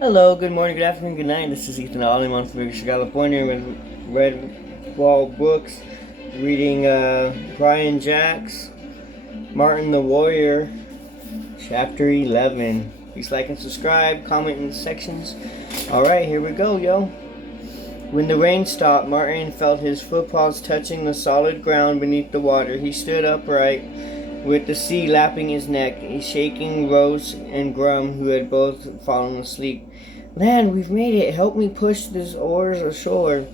Hello, good morning, good afternoon, good night. This is Ethan Oliman from California with Red Wall Books, reading Brian Jacks, Martin the Warrior, Chapter 11. Please like and subscribe, comment in the sections. Alright, here we go, yo. When the rain stopped, Martin felt his footpaws touching the solid ground beneath the water. He stood upright, with the sea lapping his neck, shaking Rose and Grum, who had both fallen asleep. "Land, we've made it. Help me push these oars ashore."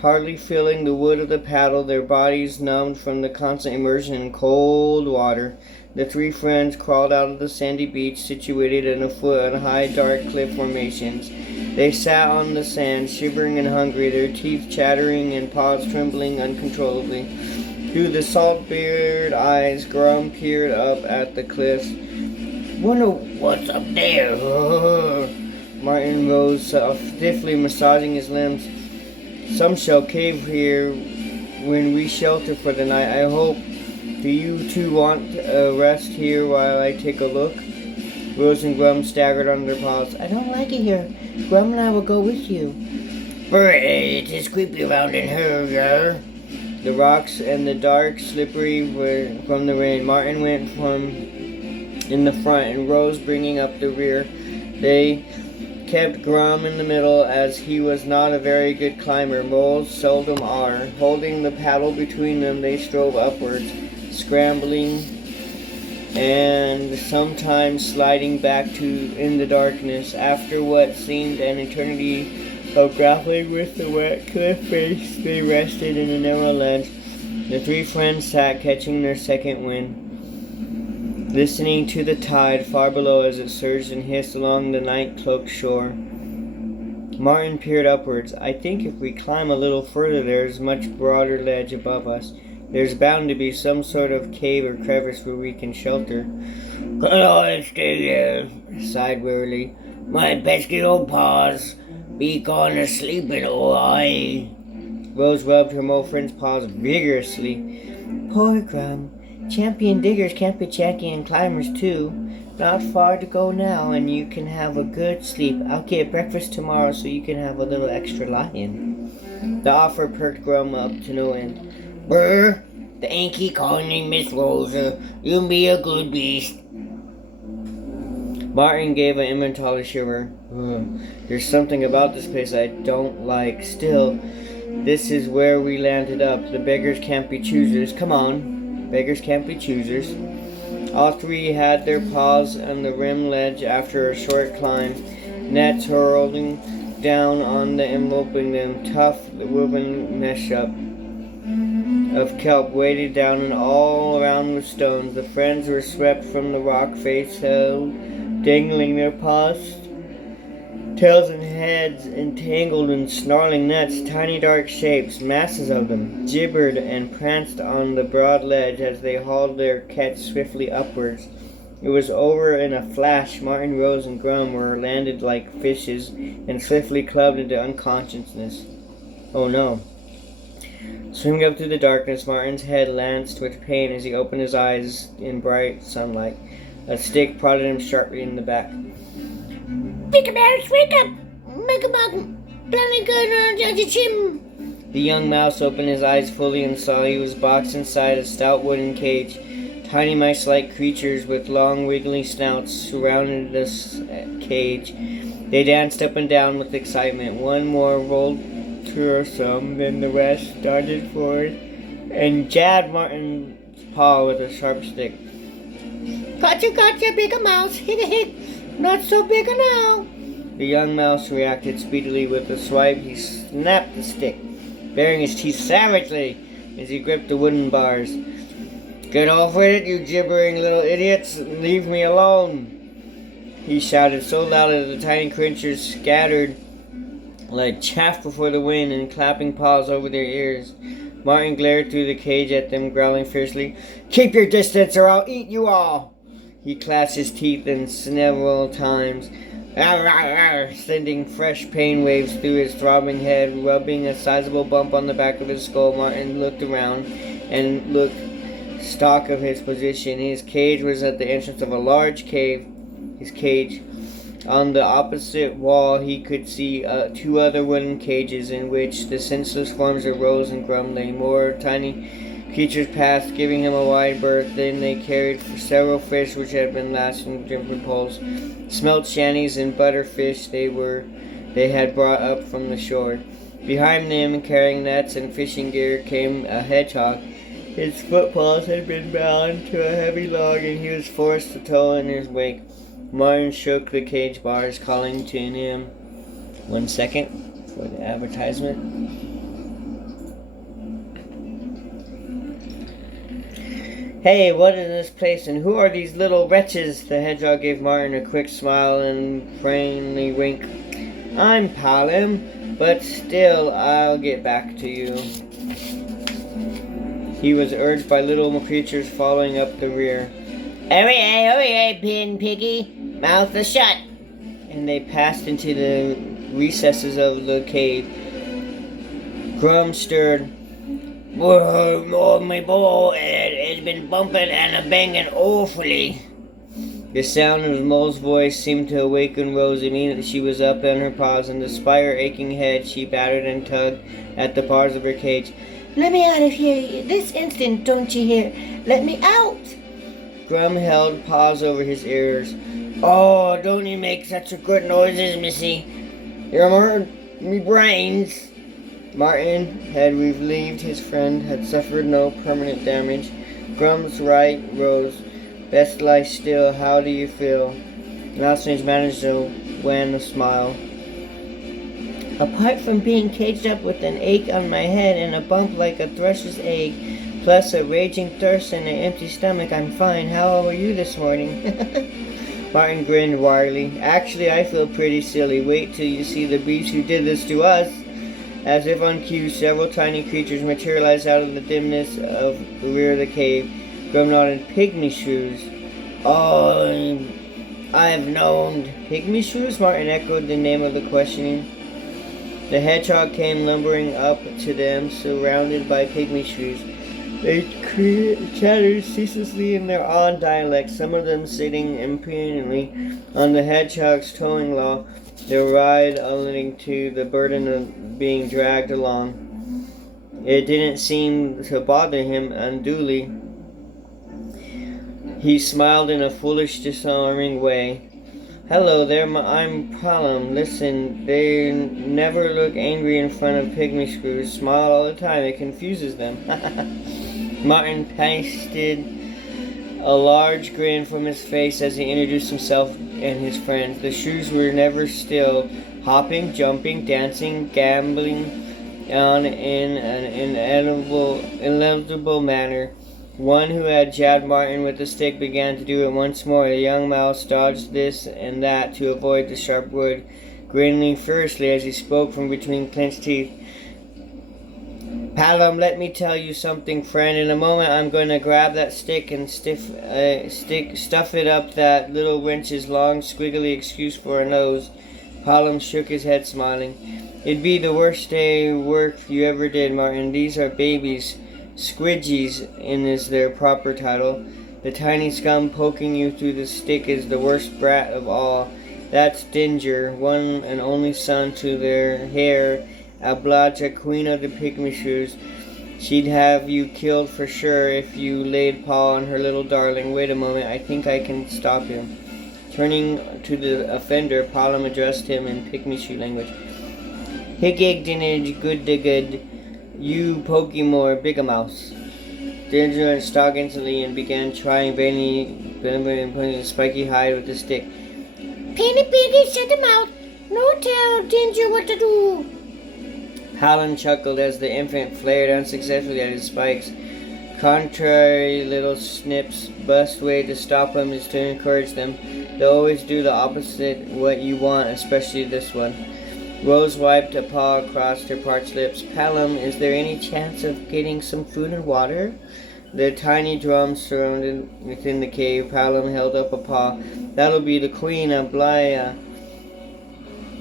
Hardly feeling the wood of the paddle, their bodies numbed from the constant immersion in cold water, the three friends crawled out of the sandy beach situated at a foot of high, dark cliff formations. They sat on the sand, shivering and hungry, their teeth chattering and paws trembling uncontrollably. Through the salt-bearded eyes, Grum peered up at the cliffs. "Wonder what's up there." Martin rose, stiffly massaging his limbs. "Some shall cave here when we shelter for the night, I hope. Do you two want a rest here while I take a look?" Rose and Grum staggered on their paws. "I don't like it here. Grum and I will go with you." "It is creepy around in here." The rocks and the dark, slippery were from the rain. Martin went from in the front and Rose bringing up the rear. They kept Grum in the middle, as he was not a very good climber. Moles seldom are. Holding the paddle between them, they strove upwards, scrambling and sometimes sliding back in the darkness. After what seemed an eternity of grappling with the wet cliff face, they rested in a narrow ledge. The three friends sat, catching their second wind, listening to the tide far below as it surged and hissed along the night-cloaked shore. Martin peered upwards. "I think if we climb a little further there is a much broader ledge above us. There's bound to be some sort of cave or crevice where we can shelter." "Could I stay here?" sighed wearily. "My pesky old paws be gone to sleeping, oh I." Rose rubbed her mole friend's paws vigorously. "Poor Grum. Champion diggers can't be champion climbers too. Not far to go now, and you can have a good sleep. I'll get breakfast tomorrow so you can have a little extra lie-in." The offer perked Grum up to no end. "Brr, the ain't keep calling me Miss Rosa. You be a good beast." Martin gave an involuntary shiver. "There's something about this place I don't like. Still, this is where we landed up. The beggars can't be choosers. Come on, beggars can't be choosers." All three had their paws on the rim ledge after a short climb. Nets hurling down on them, enveloping them. Tough woven mesh-up of kelp weighted down and all around with stones. The friends were swept from the rock face, held, dangling their paws, tails and heads entangled in snarling nets. Tiny dark shapes, masses of them, gibbered and pranced on the broad ledge as they hauled their catch swiftly upwards. It was over in a flash. Martin, Rose, and Grum were landed like fishes and swiftly clubbed into unconsciousness. Oh no. Swimming up through the darkness, Martin's head lanced with pain as he opened his eyes in bright sunlight. A stick prodded him sharply in the back. "Wake up, Alice, wake up! Make a mountain! Plenty good on your chin." The young mouse opened his eyes fully and saw he was boxed inside a stout wooden cage. Tiny mice-like creatures with long wiggly snouts surrounded this cage. They danced up and down with excitement. One more rolled some, then the rest darted forward and jabbed Martin's paw with a sharp stick. Gotcha, bigger mouse. Hit a hit. Not so bigger now." The young mouse reacted speedily. With a swipe, he snapped the stick, baring his teeth savagely as he gripped the wooden bars. "Get off with it, you gibbering little idiots. Leave me alone," he shouted so loud that the tiny creatures scattered like chaff before the wind and clapping paws over their ears. Martin glared through the cage at them, growling fiercely. "Keep your distance or I'll eat you all." He clashed his teeth in several times, sending fresh pain waves through his throbbing head. Rubbing a sizable bump on the back of his skull, Martin looked around and took stock of his position. His cage was at the entrance of a large cave. On the opposite wall he could see 2 other wooden cages in which the senseless forms of Rose and Grum lay. More tiny creatures passed, giving him a wide berth. Then they carried several fish which had been lashed in different poles. Smelt shanties and butterfish they had brought up from the shore. Behind them, carrying nets and fishing gear, came a hedgehog. His footpaws had been bound to a heavy log, and he was forced to tow in his wake. Martin shook the cage bars, calling to him. 1 second for the advertisement. Hey, what is this place, and who are these little wretches? The hedgehog gave Martin a quick smile and friendly wink. I'm Palom, but still I'll get back to you. He was urged by little creatures following up the rear. Hurry, pin piggy, mouth shut. And they passed into the recesses of the cave. Grum stirred. Whoa, my bow, it's been bumping and banging awfully. The sound of Mole's voice seemed to awaken Rose. Immediately she was up on her paws, and despite her aching head, she battered and tugged at the bars of her cage. Let me out of here this instant, don't you hear? Let me out! Grum held paws over his ears. Oh, don't you make such good noises, missy. You're hurt me brains. Martin had relieved his friend, had suffered no permanent damage. Grum's right, Rose. Best lie still. How do you feel? Mousemaid managed to wan a smile. Apart from being caged up with an ache on my head and a bump like a thrush's egg, plus a raging thirst and an empty stomach, I'm fine. How were you this morning? Martin grinned wryly. Actually, I feel pretty silly. Wait till you see the beast who did this to us. As if on cue, several tiny creatures materialized out of the dimness of the rear of the cave. Grum nodded. Pygmy shrews. Oh, I've known. Pygmy shrews? Martin echoed the name of the questioning. The hedgehog came lumbering up to them, surrounded by pygmy shrews. They chattered ceaselessly in their odd dialect, some of them sitting impudently on the hedgehog's towing law, their ride owing to the burden of being dragged along. It didn't seem to bother him unduly. He smiled in a foolish, disarming way. Hello there, I'm Palom. Listen, they never look angry in front of pygmy shrews. Smile all the time. It confuses them. Martin pasted a large grin from his face as he introduced himself and his friends. The shrews were never still, hopping, jumping, dancing, gambling on in an inevitable manner. One who had jabbed Martin with a stick began to do it once more. The young mouse dodged this and that to avoid the sharp wood, grinning furiously as he spoke from between clenched teeth. Palom, let me tell you something, friend. In a moment I'm going to grab that stick and stuff it up that little wench's long, squiggly excuse for a nose. Palom shook his head, smiling. It'd be the worst day work you ever did, Martin. These are babies. Squidgies is their proper title. The tiny scum poking you through the stick is the worst brat of all. That's Dinger, one and only son to their hair, Ablaja, queen of the pygmy shrews. She'd have you killed for sure if you laid paw on her little darling. Wait a moment, I think I can stop him. Turning to the offender, Palom addressed him in pygmy shrew language. Higig dinage good de good. You pokemore bigamouse. Dinger went stalk instantly and began trying vainly putting his spiky hide with the stick. Penny Piggy, shut him out! No tell Dinger what to do! Palom chuckled as the infant flared unsuccessfully at his spikes. Contrary little snips, best way to stop them is to encourage them. They'll always do the opposite what you want, especially this one. Rose wiped a paw across her parched lips. Palom, is there any chance of getting some food and water? The tiny drums surrounded within the cave. Palom held up a paw. That'll be the queen of Blaya.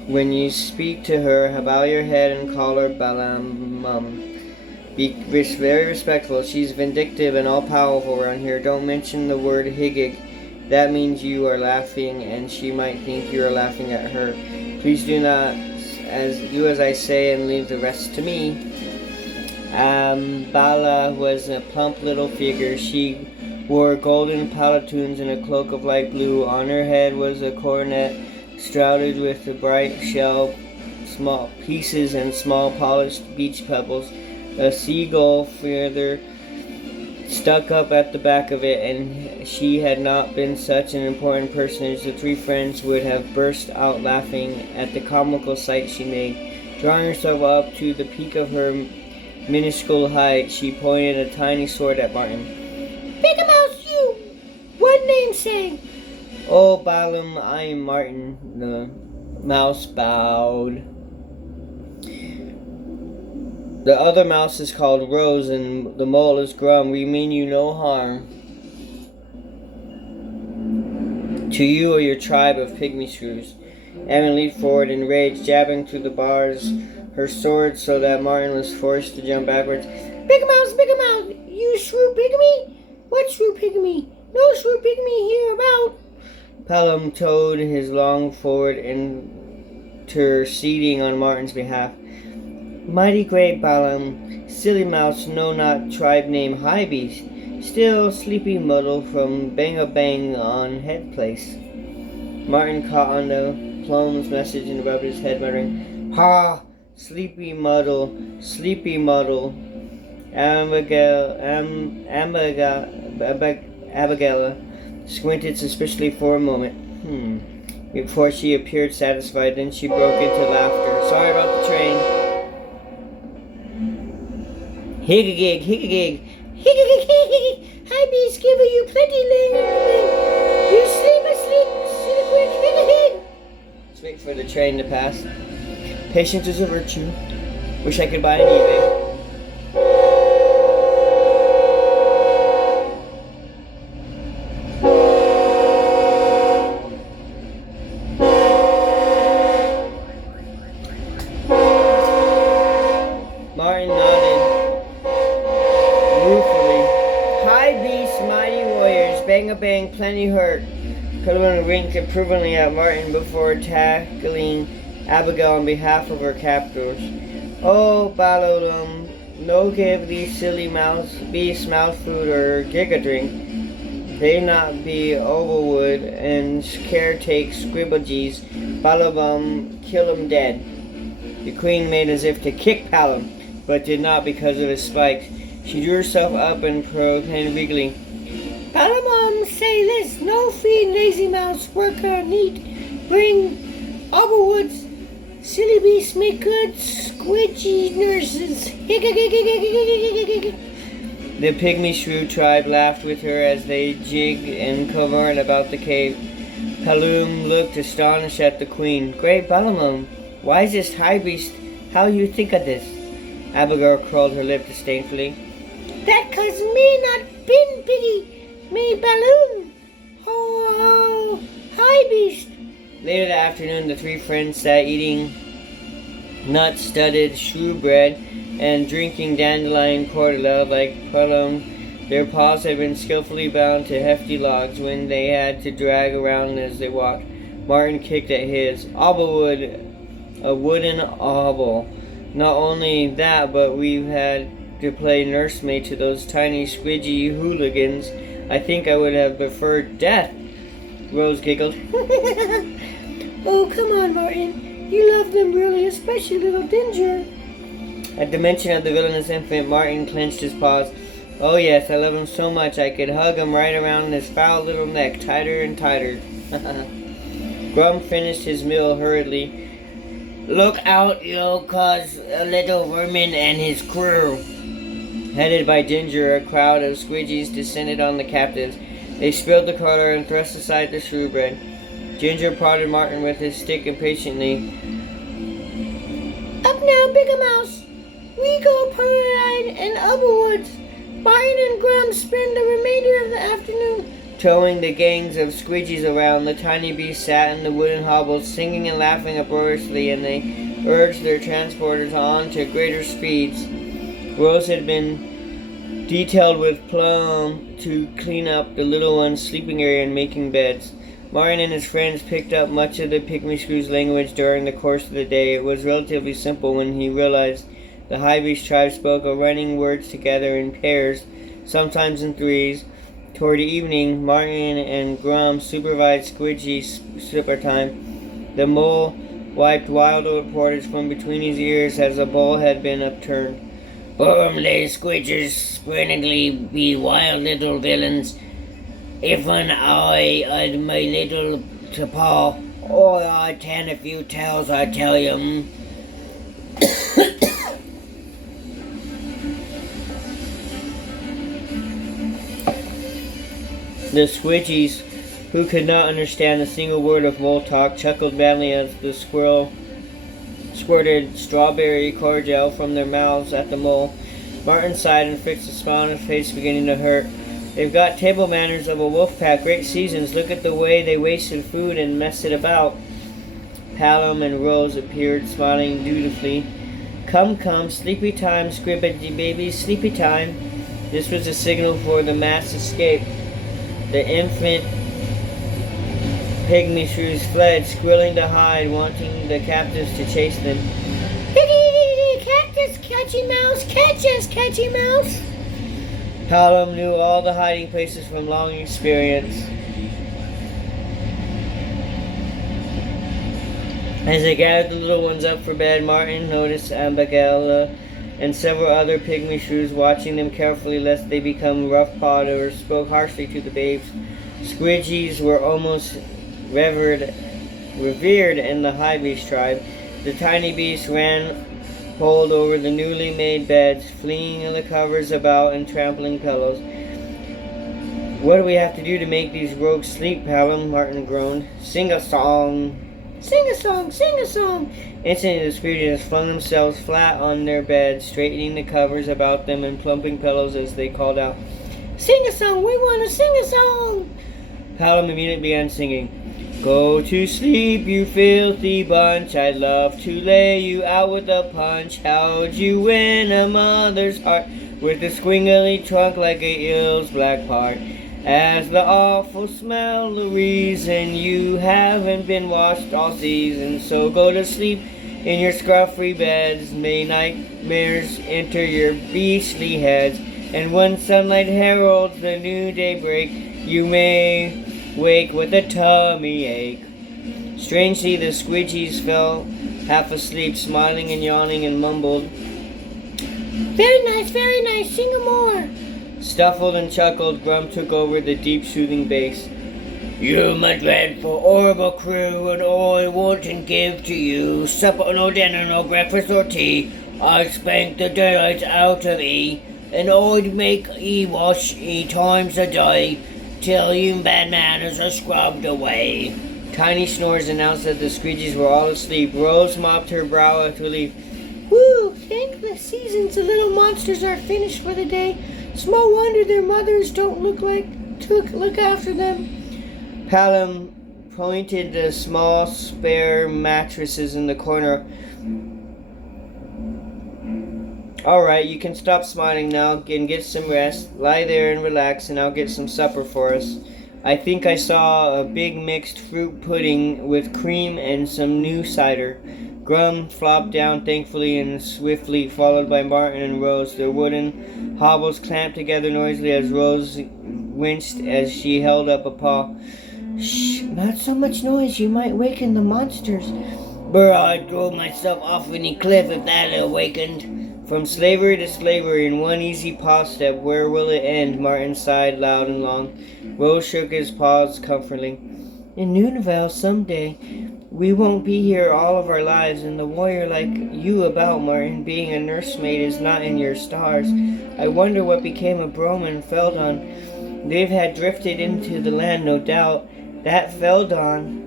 When you speak to her, bow your head and call her Balamum. Be very respectful. She's vindictive and all-powerful around here. Don't mention the word Higig. That means you are laughing, and she might think you are laughing at her. Please do not do as I say and leave the rest to me. Bala was a plump little figure. She wore golden palanquins and a cloak of light blue. On her head was a coronet shrouded with the bright shell, small pieces and small polished beach pebbles. A seagull feather stuck up at the back of it, and she had not been such an important personage. The three friends would have burst out laughing at the comical sight she made. Drawing herself up to the peak of her minuscule height, she pointed a tiny sword at Martin. Big Mouse, you! What namesake? Oh, Balaam, I am Martin. The mouse bowed. The other mouse is called Rose, and the mole is Grum. We mean you no harm. To you or your tribe of pygmy shrews. Evan leaped forward in rage, jabbing through the bars her sword so that Martin was forced to jump backwards. Big Mouse, you shrew pygmy? What shrew pygmy? No shrew pygmy here about. Pelham toed his long forward, interceding on Martin's behalf. Mighty great Balaam, silly mouse know not tribe name high beast, still sleepy muddle from bang-a-bang on head place. Martin caught on the Plum's message and rubbed his head, muttering, Ha! Sleepy muddle. Abigail squinted suspiciously for a moment. Before she appeared satisfied, then she broke into laughter. Sorry about the train. Higgagig. High beast give you plenty later. You sleep silly quick, higgagig. Let's wait for the train to pass. Patience is a virtue. Wish I could buy an eBay. Martin nodded ruefully. High beasts, mighty warriors, bang-a-bang, plenty hurt. Cullen winked approvingly at Martin before tackling Abigail on behalf of her captors. Oh, Balodum, no give these silly beasts mouse food or giga drink. They not be overwood and care take scribbagees. Balabum kill 'em dead. The queen made as if to kick Palom, but did not because of his spikes. She drew herself up and proclaimed regally, Palamon say this, no feed lazy mouse, work neat, bring overwoods, silly beasts make good, squidgy nurses. The pygmy shrew tribe laughed with her as they jigged and covered about the cave. Palom looked astonished at the queen. Great Balamon, wisest high beast, how you think of this? Abigail curled her lip disdainfully. That cause me not been piggy, me balloon. Ho, high beast. Later that afternoon, the three friends sat eating nut-studded shrew bread and drinking dandelion cordial like Pelham. Their paws had been skillfully bound to hefty logs when they had to drag around as they walked. Martin kicked at his obblewood, a wooden obble. Not only that, but we've had to play nursemaid to those tiny squidgy hooligans. I think I would have preferred death. Rose giggled. Oh, come on, Martin. You love them really, especially little Dinger. At the mention of the villainous infant, Martin clenched his paws. Oh yes, I love him so much I could hug him right around his foul little neck, tighter and tighter. Grum finished his meal hurriedly. Look out, you'll cause a little vermin and his crew. Headed by Ginger, a crowd of squidgies descended on the captives. They spilled the color and thrust aside the shrew bread. Ginger prodded Martin with his stick impatiently. Up now, Bigger Mouse. We go parade in Overwoods. Martin and Grum spend the remainder of the afternoon towing the gangs of squidgies around. The tiny beasts sat in the wooden hobbles, singing and laughing uproariously, and they urged their transporters on to greater speeds. Rose had been detailed with plum to clean up the little one's sleeping area and making beds. Martin and his friends picked up much of the pygmy screw's language during the course of the day. It was relatively simple when he realized the high beast tribe spoke of running words together in pairs, sometimes in threes. Toward evening, Martin and Grum supervised Squidgy's slipper time. The mole wiped wild old portage from between his ears as the bowl had been upturned. They squidgers sprenningly be wild little villains. If I'd my little to paw, I'd tan a few tales, I tell you. The Squidgies, who could not understand a single word of mole talk, chuckled badly as the squirrel squirted strawberry cordial from their mouths at the mole. Martin sighed and fixed a smile on his face beginning to hurt. They've got table manners of a wolf pack. Great seasons. Look at the way they wasted food and messed it about. Palom and Rose appeared, smiling dutifully. Come, sleepy time, scribbity babies, sleepy time. This was a signal for the mass escape. The infant pygmy shrews fled, squealing to hide, wanting the captives to chase them. Cactus, catchy mouse, catch us, catchy mouse. Palom knew all the hiding places from long experience. As they gathered the little ones up for bed, Martin noticed Abigail and several other pygmy shrews watching them carefully lest they become rough-pawed or spoke harshly to the babes. Squidgies were almost revered in the high beast tribe. The tiny beasts ran pulled over the newly made beds, flinging the covers about and trampling pillows. What do we have to do to make these rogues sleep, Palom? Martin groaned. Sing a song. Sing a song, sing a song. Instantly the Squidgies flung themselves flat on their beds, straightening the covers about them and plumping pillows as they called out, Sing a song, we want to sing a song. Palom immediately began singing. Go to sleep, you filthy bunch. I'd love to lay you out with a punch. How'd you win a mother's heart with a squiggly trunk like a eel's black part? As the awful smell, the reason you haven't been washed all season. So go to sleep in your scruffy beds. May nightmares enter your beastly heads. And when sunlight heralds the new daybreak, you may wake with a tummy ache. Strangely, the Squidgies fell half asleep, smiling and yawning, and mumbled, Very nice, sing a more. Stuffled and chuckled, Grum took over the deep, soothing bass. You my dreadful, horrible crew, and all I want and give to you, supper no dinner, no breakfast or tea, I'd spank the daylights out of ye, and I'd make ye wash ye times a day, till you bad manners are scrubbed away. Tiny snores announced that the Squidgies were all asleep. Rose mopped her brow with relief. Woo! Thank the seasons the little monsters are finished for the day. Small wonder their mothers don't look after them. Palom pointed to small spare mattresses in the corner. All right, you can stop smiling now and get some rest. Lie there and relax, and I'll get some supper for us. I think I saw a big mixed fruit pudding with cream and some new cider. Grum flopped down thankfully and swiftly, followed by Martin and Rose. Their wooden hobbles clamped together noisily as Rose winced as she held up a paw. Shh, not so much noise, you might waken the monsters. Brr, I'd throw myself off any cliff if that awakened. From slavery to slavery in one easy paw step, where will it end? Martin sighed loud and long. Rose shook his paws comfortingly. In Noonville someday. We won't be here all of our lives, and the warrior like you about, Martin. Being a nursemaid is not in your stars. I wonder what became of Brom and Feldon. They've had drifted into the land, no doubt. That Feldon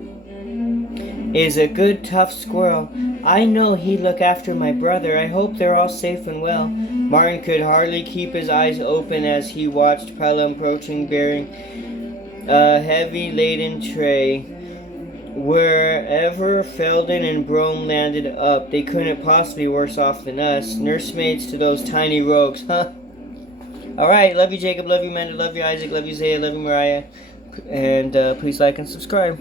is a good tough squirrel. I know he'd look after my brother. I hope they're all safe and well. Martin could hardly keep his eyes open as he watched Palom approaching, bearing a heavy laden tray. Wherever Feldon and Brome landed up, they couldn't possibly be worse off than us. Nursemaids to those tiny rogues, huh? Alright, love you Jacob, love you Amanda, love you Isaac, love you Zaya, love you Mariah. And please like and subscribe.